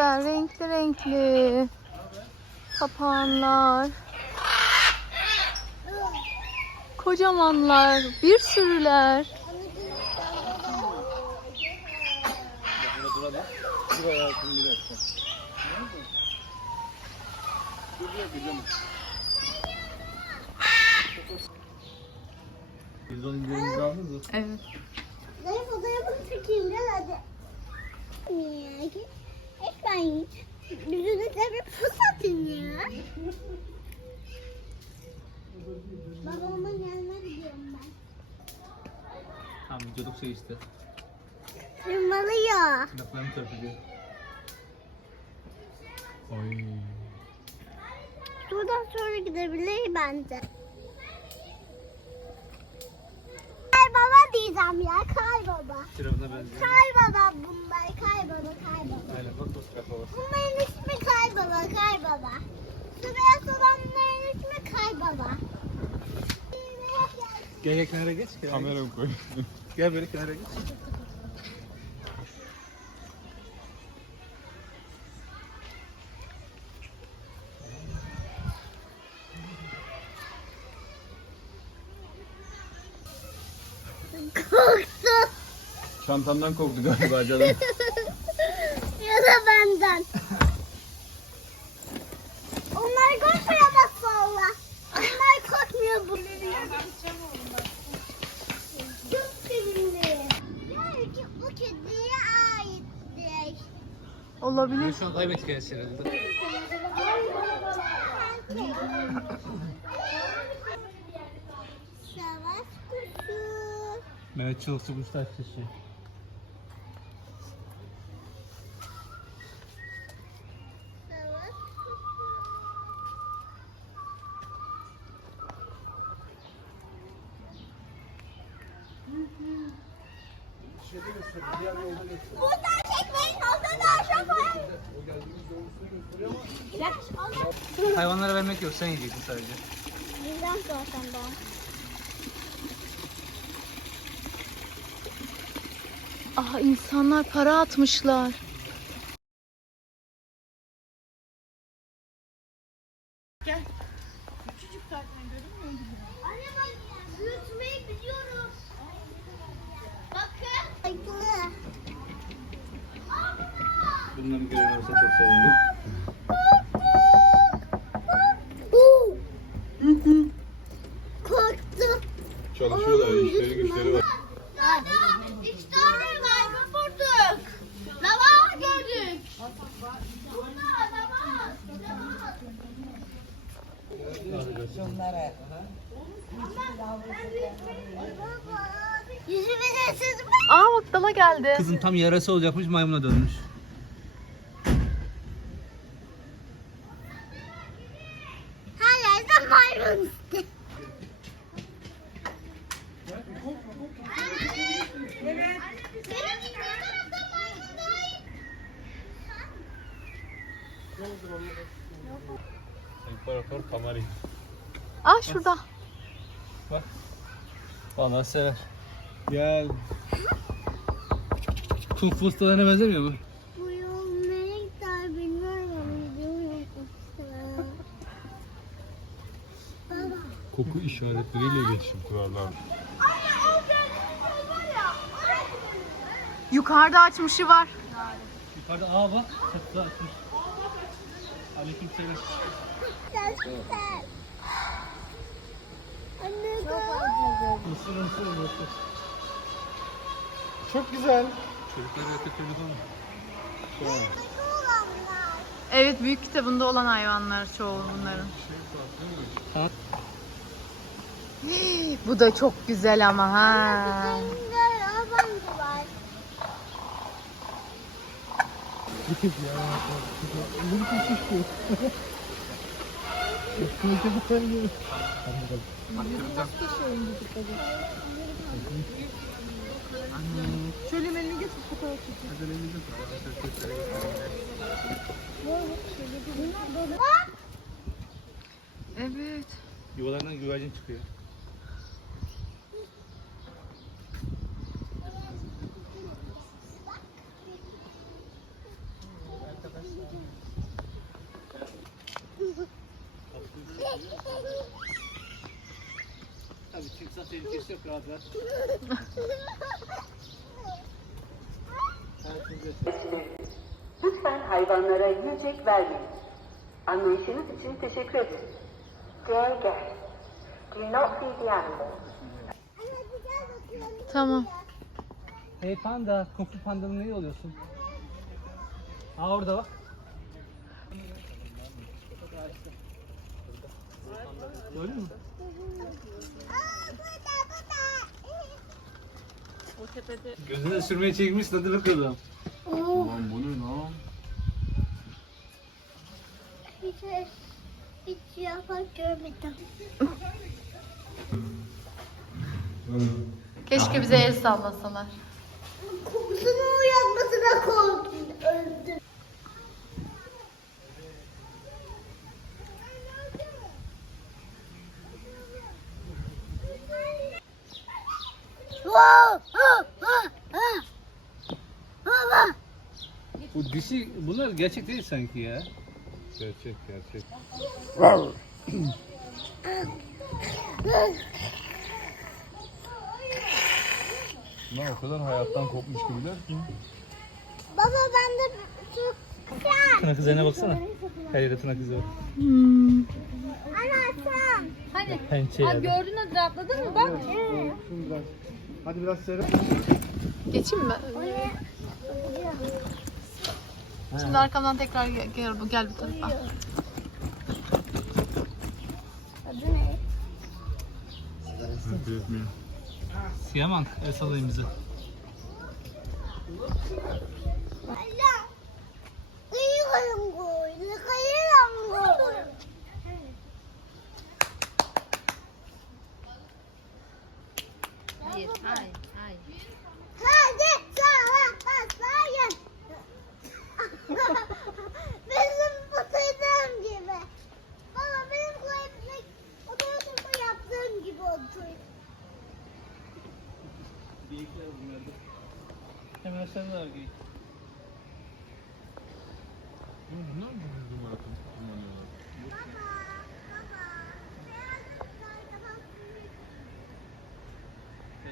Güzel. Renkli renkli. Papağanlar. Kocamanlar. Bir sürüler. Biz onun yerimizi aldınız mı? Evet. Dayı fotoğrafını çekeyim gel hadi. Niye yüzüne de bir pus atın ya. Babamın yanına gidiyorum ben. Tamam videoluk şey işte. Tırmalıyor. Tırnaklarını takılıyor. Oy. Buradan sonra gidebilir bence. Baba diyeceğim ya kay baba. Sırabına benziyor. Kay baba bunlar kay baba kay baba. Aynen bak bak bak. Bunların ismi kay baba kay baba. Şu beyaz olanların ismi kay baba. Gel gel kenara geç. Kameramı koy. Gel böyle kenara geç. Korktu. Çantamdan korktu galiba canım. ya da benden. Onlar korkmuyor bak valla. Onlar korkmuyor bunları. Çok sevimli. Ya bu kediye aittir. Olabilir. Şu an kaybettik herhalde. Mehmet Çılıkçı sesi. Savaş kuşu. Buradan çekmeyin. Orada da aşağı koyun. Hayvanlara vermek yok sen yiyeceksin sadece. Bizden zaten ben. Ah insanlar para atmışlar. Anne bak büyütmeyi biliyorum. Bakın. Bunları olsa çok sevindim. Korktu. Çalışıyorlar, işleri güçleri var. İşte oraya maymun bulduk. Lava gördük. Burada lava. Yüzümüze sızmış. Aa geldi. Kızın tam yarası olacakmış maymuna dönmüş. Her yerde maymun. İmparator Kamari. Ah şurada. Bak. Vallahi sever. Gel. Kung fu ustalarına benzemiyor mu? Bu yol nereye gider bilmiyorum. Baba. Koku işaretleriyle iletişim kurarlar. Yukarıda açmışı var. Yukarıda ağa bak. Çatıda açmış. Aleyküm selam. Çok güzel. Anne Çok Mısır mısır mısır. Çok güzel. Çocuklar öte telefon. olanlar. Evet büyük kitabında olan hayvanlar çoğu bunların. Bu da çok güzel ama ha. Şöyle elini geç bu fotoğraf çekeyim. Hadi elini geç. Evet. Yuvalarından güvercin çıkıyor. Tabii timsah tehlikesi yok rahat rahat. hayvanlara yiyecek vermeyin. Anlayışınız için teşekkür ederim. Dear guests, do not feed the animals. Tamam. Hey panda, Kung Fu pandanın neyi oluyorsun? Aa orada bak. Gördün mü? Gözüne sürmeye çekmiş tadı bakalım. Lan bu ne lan? Hiç, hiç yapak görmedim. Keşke bize el sallasalar. Kokusunu uyanmasına korktum. Öldüm. Bu dişi, bunlar gerçek değil sanki ya. Gerçek gerçek. Lan o kadar hayattan kopmuş gibiler ki. Baba ben de çok güzel. Tırnak izlerine baksana. Her yerde tırnak izi var. Ana sen. Hadi. Pençe Ha, yerde. gördün hadi atladın mı? Bak. Biraz. Hadi biraz seyret. Geçeyim mi? Şimdi arkamdan tekrar gel, gel, gel bu tarafa. Adı ne? Siyaman, el sallayın bize. Hayır, hayır, hayır. Geyikler bunlarda. Hemen sen ver geyik. Bunlar mı bir numara kullanıyorlar?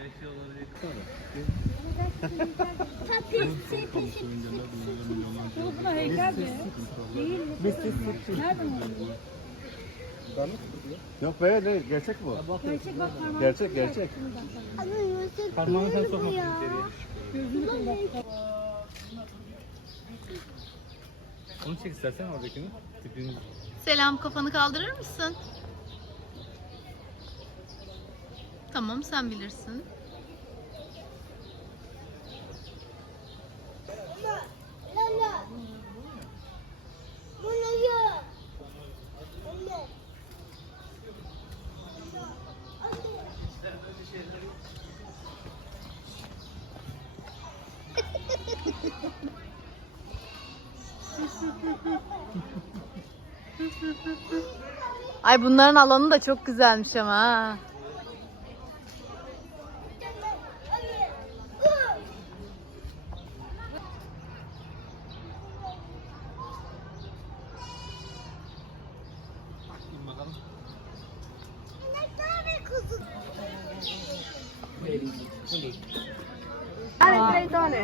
Eşyaları yıksana. Sürüngenler bunlara milyonlarca. Yok be değil gerçek bu. Gerçek gerçek. Ama Yusuf Parmağını sen sokma içeriye. Onu çek istersen oradakini. Tipini. Selam kafanı kaldırır mısın? Tamam sen bilirsin. Ay bunların alanı da çok güzelmiş ama ha.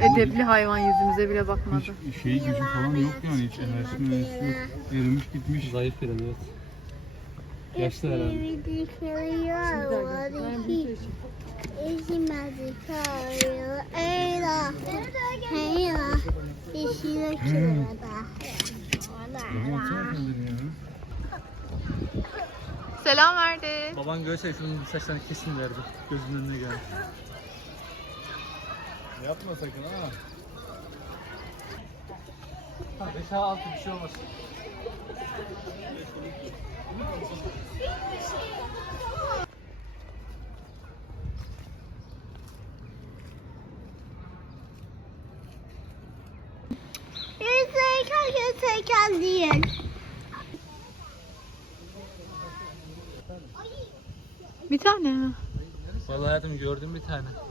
Edepli hayvan yüzümüze bile bakmadı. Hiç şey gücü falan yok yani hiç enerjisi enerjisi yok. Erimiş gitmiş. Zayıf biraz evet. Yaşlı herhalde. Selam verdi. Baban görse şunun saçlarını kesin derdi. Gözünün önüne geldi. Yapma sakın ha. Ha 5 altı bir şey olmaz. Yüz heykel, yüz heykel değil. Bir tane? Vallahi hayatım gördüm bir tane.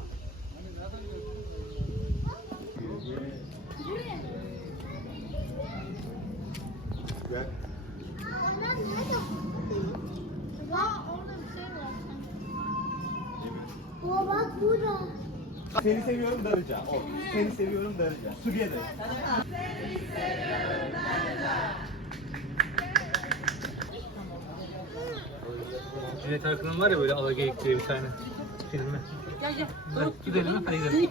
Baba bak burada. Seni seviyorum darıca. O. Seni seviyorum darıca. Together. Cüneyt Arkın'ın var ya böyle Alageyik diye bir tane filmi. Gel gel. Gidelim mi? Hadi gidelim.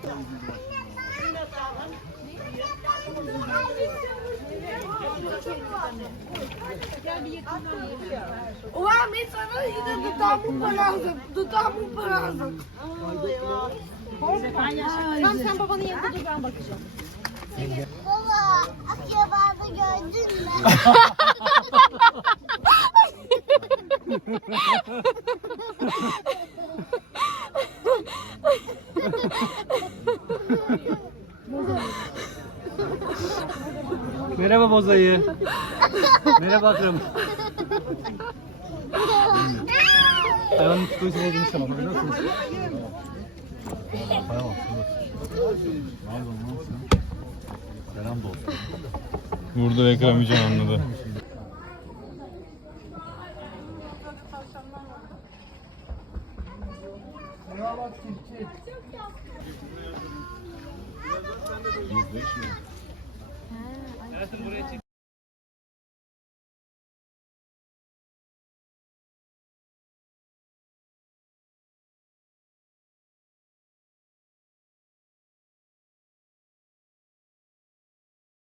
Ulan ben sana yine dudağımı paraladım. Dudağımı paraladım. Tamam sen babanın yanında dur ben bakacağım. Baba akrabanı gördün mü? Merhaba Bozayı. Merhaba Akram. Hayvanın bozulmuş ama. Nasılsın? Selam da olsun. Burada Ekrem İcan anladı. Hayatım buraya çek.